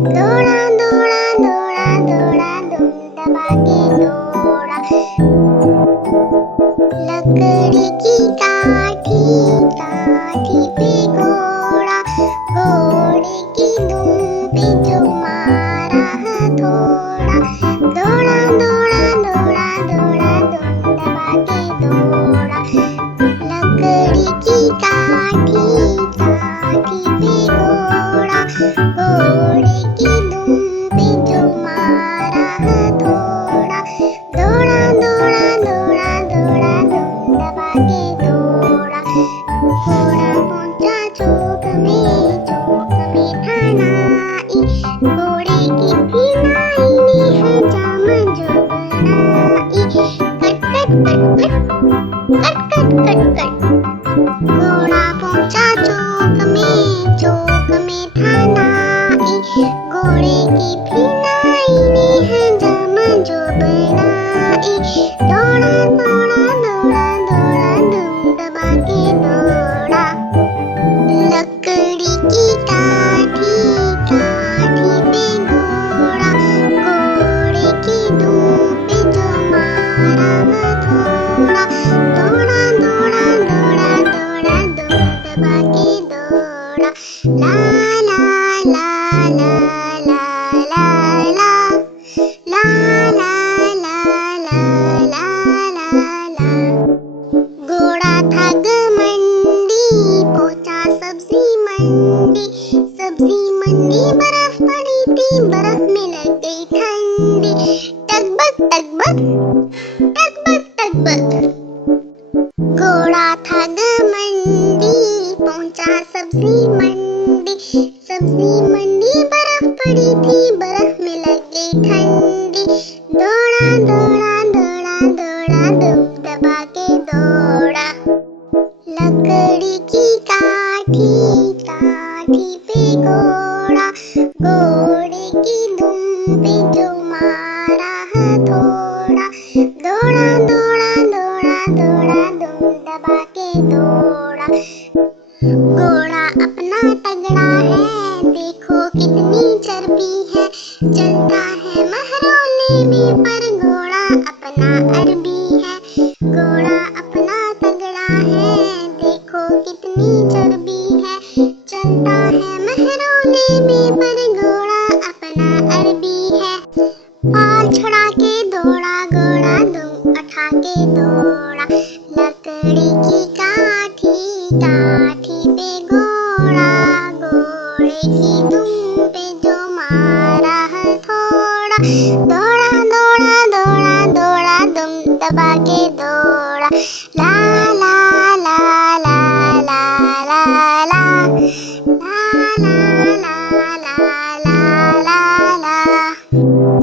दौड़ा दौड़ा दौड़ा दौड़ा दुम दबा के दौड़ा। लकड़ी की काठी काठी पे घोड़ा, घोड़े की दुम पे जो मारा हथौड़ा। दौड़ा दौड़ा दौड़ा दौड़ा दुम दबा के दौड़ा। लकड़ी की काठी काठी पे घोड़ा, घोड़े की दुम पे जो मारा हथौड़ा। दौड़ा दौड़ा दौड़ा दौड़ा दुम दबा के दौड़ा। घोड़ा पहुंचा चौक में था नाई, घोड़े की थी नाई ने हजाम जो बनाई। Cut cut cut cut cut cut cut cut. घोड़ा पहुंचा चौक में था नाई, घोड़े की थी नाई ने हजाम जो बनाई। दौड़ा दौड़ा दौड़ा दौड़ा दुम दबा के दौड़ा। लकड़ी की काठी काठी पे घोड़ा, घोड़े की दुम पे जो मारा हथौड़ा। दौड़ा दौड़ा दौड़ा दौड़ा दुम दबा के दौड़ा। ला ला ला ला ला ला ला ला ला ला ला ला ला। घोड़ा था घमंडी पहुंचा सब्जी मंडी, सब्जी मंडी बर्फ पड़ी थी, बर्फ में लग गई ठंडी। टकबक टकबक टकबक टकबक। घोड़ा था घमंडी पहुंचा सब्जी मंडी, सब्जी मंडी बर्फ पड़ी थी, बर्फ में लग गई ठंडी। दौड़ा दौड़ा दौड़ा दौड़ा दुम दबा के दौड़ा। लकड़ी की काठी काठी पे घोड़ा, घोड़े की दुम पे जो मारा हथौड़ा। दौड़ा दौड़ा दौड़ा दौड़ा दुम दबा के दौड़ा। घोड़ा अपना तगड़ा है, देखो कितनी चर्बी है, चलता है महरोने में पर घोड़ा अपना अरबी है। घोड़ा अपना तगड़ा है, देखो कितनी चर्बी है, चलता है महरोने में पर घोड़ा अपना अरबी है। पाल छुड़ा के दौड़ा घोड़ा, दुम उठा के दौड़ा। लकड़ी की काठी काठी पे घोड़ा, घोड़े की दुम पे जो मारा हथौड़ा। दौड़ा दौड़ा दौड़ा दौड़ा दुम दबा के दौड़ा। ला